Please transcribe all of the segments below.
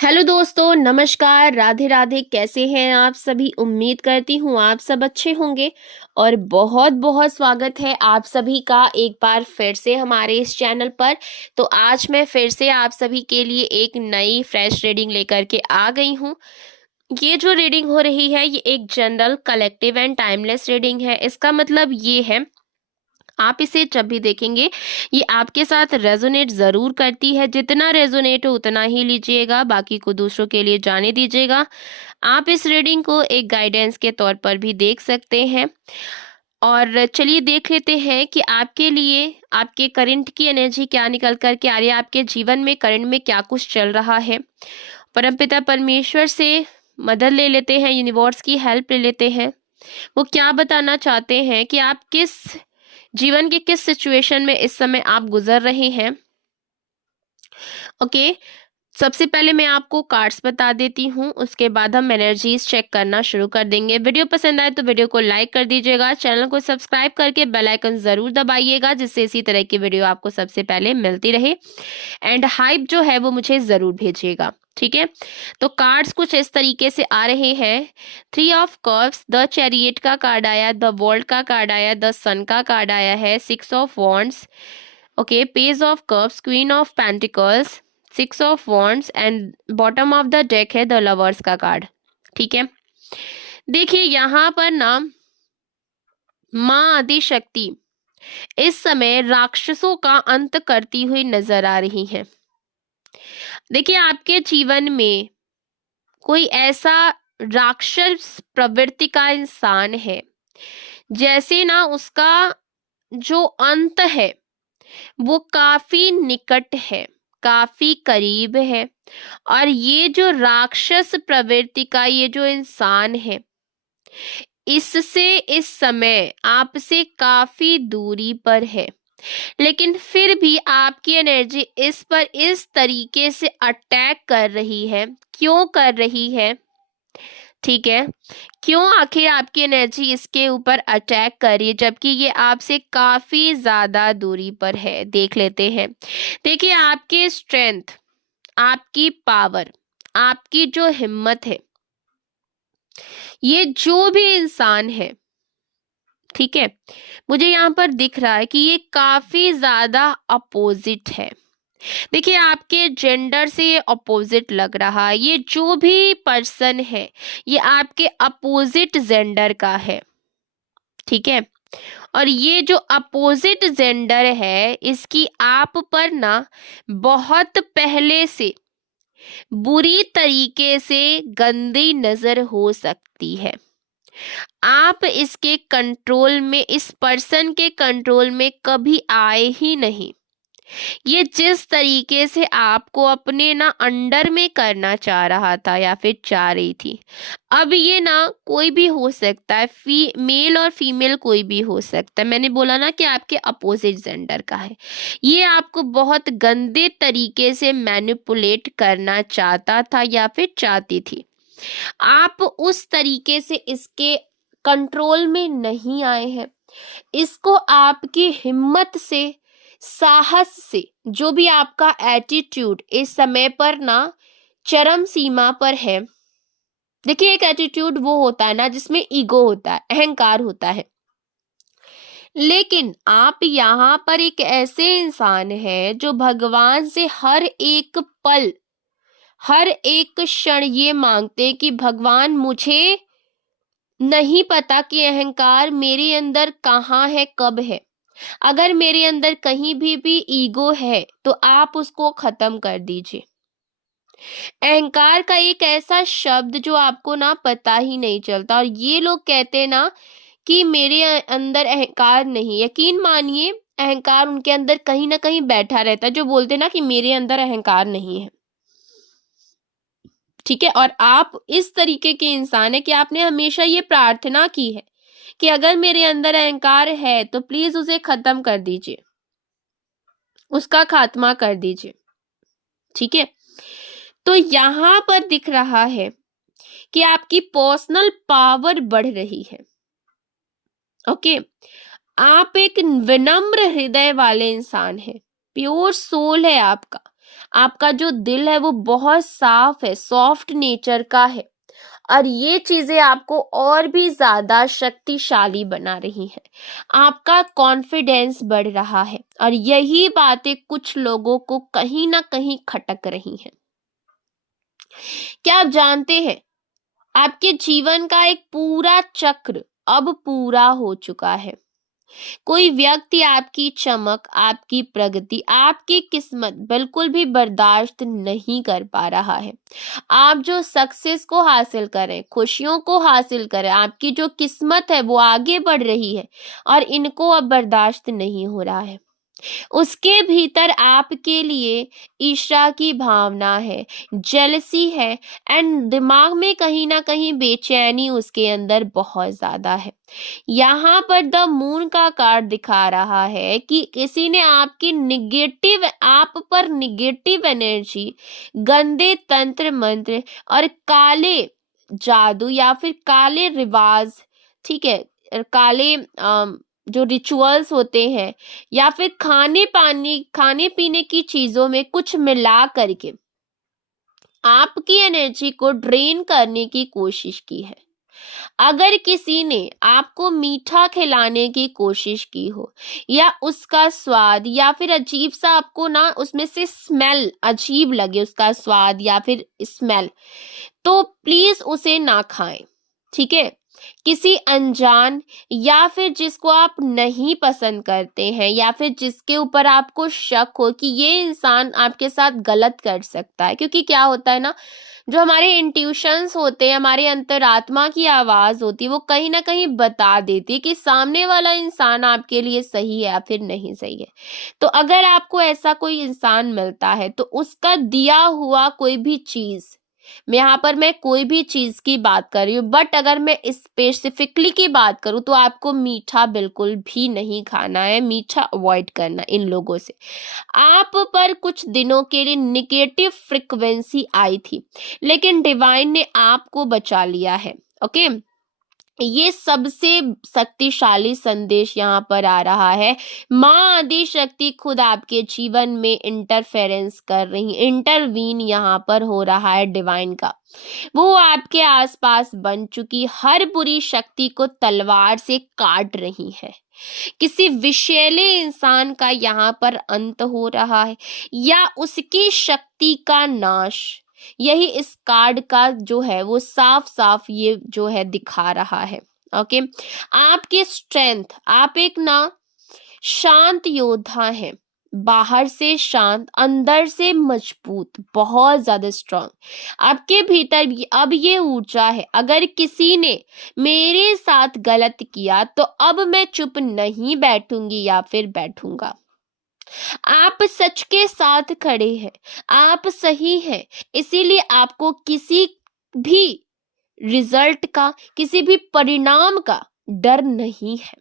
Hello दोस्तों, नमस्कार, राधे राधे। कैसे हैं आप सभी? उम्मीद करती हूँ आप सब अच्छे होंगे और बहुत बहुत स्वागत है आप सभी का एक बार फिर से हमारे इस चैनल पर। तो आज मैं फिर से आप सभी के लिए एक नई फ्रेश रीडिंग लेकर के आ गई हूँ। ये जो रीडिंग हो रही है ये एक general collective and timeless reading है। इसका मतलब ये है आप इसे जब भी देखेंगे ये आपके साथ रेजोनेट ज़रूर करती है। जितना रेजोनेट हो उतना ही लीजिएगा, बाकी को दूसरों के लिए जाने दीजिएगा। आप इस रीडिंग को एक गाइडेंस के तौर पर भी देख सकते हैं। और चलिए देख लेते हैं कि आपके लिए आपके करंट की एनर्जी क्या निकल कर के आ रही है, आपके जीवन में करंट में क्या कुछ चल रहा है। परमपिता परमेश्वर से मदद ले लेते हैं, यूनिवर्स की हेल्प ले लेते हैं। वो क्या बताना चाहते हैं कि आप किस जीवन के किस सिचुएशन में इस समय आप गुजर रहे हैं। ओके, सबसे पहले मैं आपको कार्ड्स बता देती हूँ, उसके बाद हम एनर्जीज चेक करना शुरू कर देंगे। वीडियो पसंद आए तो वीडियो को लाइक कर दीजिएगा, चैनल को सब्सक्राइब करके बेल आइकन जरूर दबाइएगा, जिससे इसी तरह की वीडियो आपको सबसे पहले मिलती रहे। एंड हाइप जो है वो मुझे जरूर भेजिएगा, ठीक है। तो कार्ड्स कुछ इस तरीके से आ रहे हैं। 3 ऑफ कप्स, द चैरियट का कार्ड आया, द वर्ल्ड का कार्ड आया, द सन का कार्ड आया है, 6 of wands, okay, page of cups, queen of pentacles, 6 of wands and bottom of the deck है द लवर्स का कार्ड, ठीक है। देखिए यहाँ पर ना माँ आदि शक्ति इस समय राक्षसों का अंत करती हुई नजर आ रही है। देखिए आपके जीवन में कोई ऐसा राक्षस प्रवृत्ति का इंसान है, जैसे ना उसका जो अंत है वो काफी निकट है, काफी करीब है। और ये जो राक्षस प्रवृत्ति का ये जो इंसान है, इससे इस समय आपसे काफी दूरी पर है, लेकिन फिर भी आपकी एनर्जी इस पर इस तरीके से अटैक कर रही है। क्यों कर रही है, ठीक है, क्यों आखिर आपकी एनर्जी इसके ऊपर अटैक कर रही है जबकि ये आपसे काफी ज्यादा दूरी पर है? देख लेते हैं। देखिए आपकी स्ट्रेंथ, आपकी पावर, आपकी जो हिम्मत है, ये जो भी इंसान है, ठीक है, मुझे यहाँ पर दिख रहा है कि ये काफी ज्यादा अपोजिट है। देखिए आपके जेंडर से ये अपोजिट लग रहा है। ये जो भी पर्सन है ये आपके अपोजिट जेंडर का है, ठीक है। और ये जो अपोजिट जेंडर है इसकी आप पर ना बहुत पहले से बुरी तरीके से गंदी नजर हो सकती है। आप इसके कंट्रोल में, इस पर्सन के कंट्रोल में कभी आए ही नहीं। ये जिस तरीके से आपको अपने ना अंडर में करना चाह रहा था या फिर चाह रही थी, अब ये ना कोई भी हो सकता है, मेल और फीमेल कोई भी हो सकता है। मैंने बोला ना कि आपके अपोजिट जेंडर का है। ये आपको बहुत गंदे तरीके से मैनिपुलेट करना चाहता था या फिर चाहती थी। आप उस तरीके से इसके कंट्रोल में नहीं आए हैं। इसको आपकी हिम्मत से, साहस से, जो भी आपका एटीट्यूड इस समय पर ना चरम सीमा पर है। देखिए एक एटीट्यूड वो होता है ना जिसमें ईगो होता है, अहंकार होता है, लेकिन आप यहाँ पर एक ऐसे इंसान हैं जो भगवान से हर एक पल, हर एक क्षण ये मांगते हैं कि भगवान मुझे नहीं पता कि अहंकार मेरे अंदर कहाँ है, कब है। अगर मेरे अंदर कहीं भी ईगो है तो आप उसको खत्म कर दीजिए। अहंकार का एक ऐसा शब्द जो आपको ना पता ही नहीं चलता। और ये लोग कहते हैं ना कि मेरे अंदर अहंकार नहीं, यकीन मानिए अहंकार उनके अंदर कहीं ना कहीं बैठा रहता है, जो बोलते हैं ना कि मेरे अंदर अहंकार नहीं है, ठीक है। और आप इस तरीके के इंसान है कि आपने हमेशा ये प्रार्थना की है कि अगर मेरे अंदर अहंकार है तो प्लीज उसे खत्म कर दीजिए, उसका खात्मा कर दीजिए, ठीक है। तो यहां पर दिख रहा है कि आपकी पर्सनल पावर बढ़ रही है, ओके। आप एक विनम्र हृदय वाले इंसान हैं, प्योर सोल है आपका। आपका जो दिल है वो बहुत साफ है, सॉफ्ट नेचर का है, और ये चीजें आपको और भी ज्यादा शक्तिशाली बना रही हैं। आपका कॉन्फिडेंस बढ़ रहा है, और यही बातें कुछ लोगों को कहीं ना कहीं खटक रही हैं। क्या आप जानते हैं, आपके जीवन का एक पूरा चक्र अब पूरा हो चुका है। कोई व्यक्ति आपकी चमक, आपकी प्रगति, आपकी किस्मत बिल्कुल भी बर्दाश्त नहीं कर पा रहा है। आप जो सक्सेस को हासिल करें, खुशियों को हासिल करें, आपकी जो किस्मत है वो आगे बढ़ रही है, और इनको अब बर्दाश्त नहीं हो रहा है। उसके भीतर आपके लिए ईर्ष्या की भावना है, जेलसी है, एंड दिमाग में कहीं ना कहीं बेचैनी उसके अंदर बहुत ज्यादा है। यहाँ पर द मून का कार्ड दिखा रहा है कि किसी ने आपकी निगेटिव, आप पर निगेटिव एनर्जी, गंदे तंत्र मंत्र और काले जादू या फिर काले रिवाज, ठीक है, काले जो रिचुअल्स होते हैं, या फिर खाने पीने की चीजों में कुछ मिला करके आपकी एनर्जी को ड्रेन करने की कोशिश की है। अगर किसी ने आपको मीठा खिलाने की कोशिश की हो, या उसका स्वाद, या फिर अजीब सा आपको ना उसमें से स्मेल अजीब लगे, उसका स्वाद या फिर स्मेल, तो प्लीज उसे ना खाएं, ठीक है। किसी अनजान, या फिर जिसको आप नहीं पसंद करते हैं, या फिर जिसके ऊपर आपको शक हो कि ये इंसान आपके साथ गलत कर सकता है, क्योंकि क्या होता है ना, जो हमारे इंट्यूशंस होते हैं, हमारे अंतरात्मा की आवाज होती है, वो कहीं ना कहीं बता देती है कि सामने वाला इंसान आपके लिए सही है या फिर नहीं सही है। तो अगर आपको ऐसा कोई इंसान मिलता है, तो उसका दिया हुआ कोई भी चीज, मैं कोई भी चीज की बात कर रही हूँ, बट अगर मैं स्पेसिफिकली की बात करूँ तो आपको मीठा बिल्कुल भी नहीं खाना है, मीठा अवॉइड करना इन लोगों से। आप पर कुछ दिनों के लिए निगेटिव फ्रिक्वेंसी आई थी, लेकिन डिवाइन ने आपको बचा लिया है। ओके, ये सबसे शक्तिशाली संदेश यहाँ पर आ रहा है। माँ आदि शक्ति खुद आपके जीवन में इंटरफेरेंस कर रही, इंटरवीन यहाँ पर हो रहा है डिवाइन का। वो आपके आसपास बन चुकी हर बुरी शक्ति को तलवार से काट रही है। किसी विषैले इंसान का यहाँ पर अंत हो रहा है, या उसकी शक्ति का नाश। यही इस कार्ड का जो है वो साफ साफ ये जो है दिखा रहा है। ओके, आपकी स्ट्रेंथ, आप एक ना शांत योद्धा है, बाहर से शांत, अंदर से मजबूत, बहुत ज्यादा स्ट्रांग। आपके भीतर भी अब ये ऊर्जा है, अगर किसी ने मेरे साथ गलत किया तो अब मैं चुप नहीं बैठूंगी या फिर बैठूंगा। आप सच के साथ खड़े हैं, आप सही हैं, इसीलिए आपको किसी भी रिजल्ट का, किसी भी परिणाम का डर नहीं है।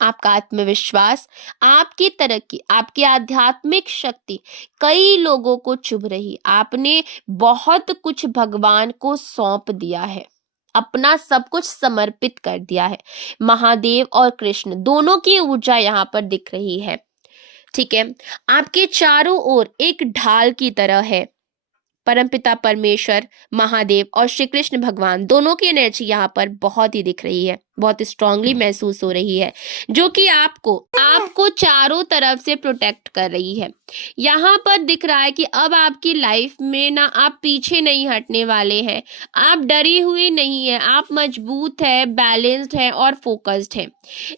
आपका आत्मविश्वास, आपकी तरक्की, आपकी आध्यात्मिक शक्ति कई लोगों को चुभ रही। आपने बहुत कुछ भगवान को सौंप दिया है, अपना सब कुछ समर्पित कर दिया है। महादेव और कृष्ण दोनों की ऊर्जा यहाँ पर दिख रही है, ठीक है। आपके चारों ओर एक ढाल की तरह है। परमपिता परमेश्वर, महादेव और श्री कृष्ण भगवान दोनों की एनर्जी यहाँ पर बहुत ही दिख रही है, बहुत स्ट्रांगली महसूस हो रही है, जो कि आपको चारों तरफ से प्रोटेक्ट कर रही है। यहाँ पर दिख रहा है कि अब आपकी लाइफ में ना आप पीछे नहीं हटने वाले हैं, आप डरी हुई नहीं है, आप मजबूत है, बैलेंस्ड है और फोकस्ड है।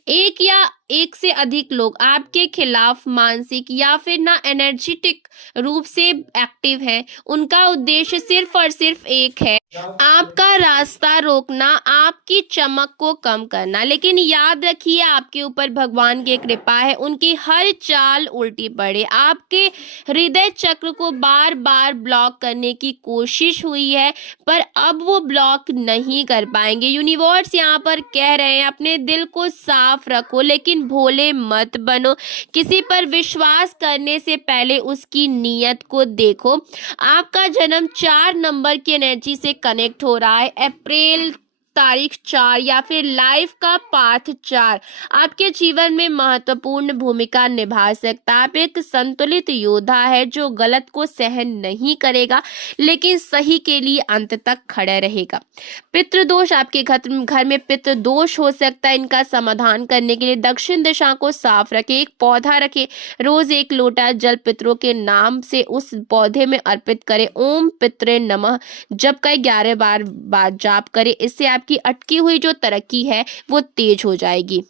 एक या एक से अधिक लोग आपके खिलाफ मानसिक या फिर ना एनर्जेटिक रूप से एक्टिव है। उनका उद्देश्य सिर्फ और सिर्फ एक है, आपका रास्ता रोकना, आपकी चमक को कम करना। लेकिन याद रखिए, आपके ऊपर भगवान की कृपा है, उनकी हर चाल उल्टी पड़े। आपके हृदय चक्र को बार बार ब्लॉक करने की कोशिश हुई है, पर अब वो ब्लॉक नहीं कर पाएंगे। यूनिवर्स यहाँ पर कह रहे हैं, अपने दिल को साफ रखो, लेकिन भोले मत बनो। किसी पर विश्वास करने से पहले उसकी नीयत को देखो। आपका जन्म 4 नंबर की एनर्जी से कनेक्ट हो रहा है। अप्रैल तारीख 4 या फिर लाइफ का पाथ 4 आपके जीवन में महत्वपूर्ण भूमिका निभा सकता है। आप एक संतुलित योद्धा है जो गलत को सहन नहीं करेगा लेकिन सही के लिए अंत तक खड़ा रहेगा। पितृदोष, आपके घर में पितृदोष हो सकता है। इनका समाधान करने के लिए दक्षिण दिशा को साफ रखें, एक पौधा रखें, रोज एक लोटा जल पितरों के नाम से उस पौधे में अर्पित करें। ओम पितरे नमः जप का 11 बार जाप करें। इससे आपकी अटकी हुई जो तरक्की है वो तेज हो जाएगी।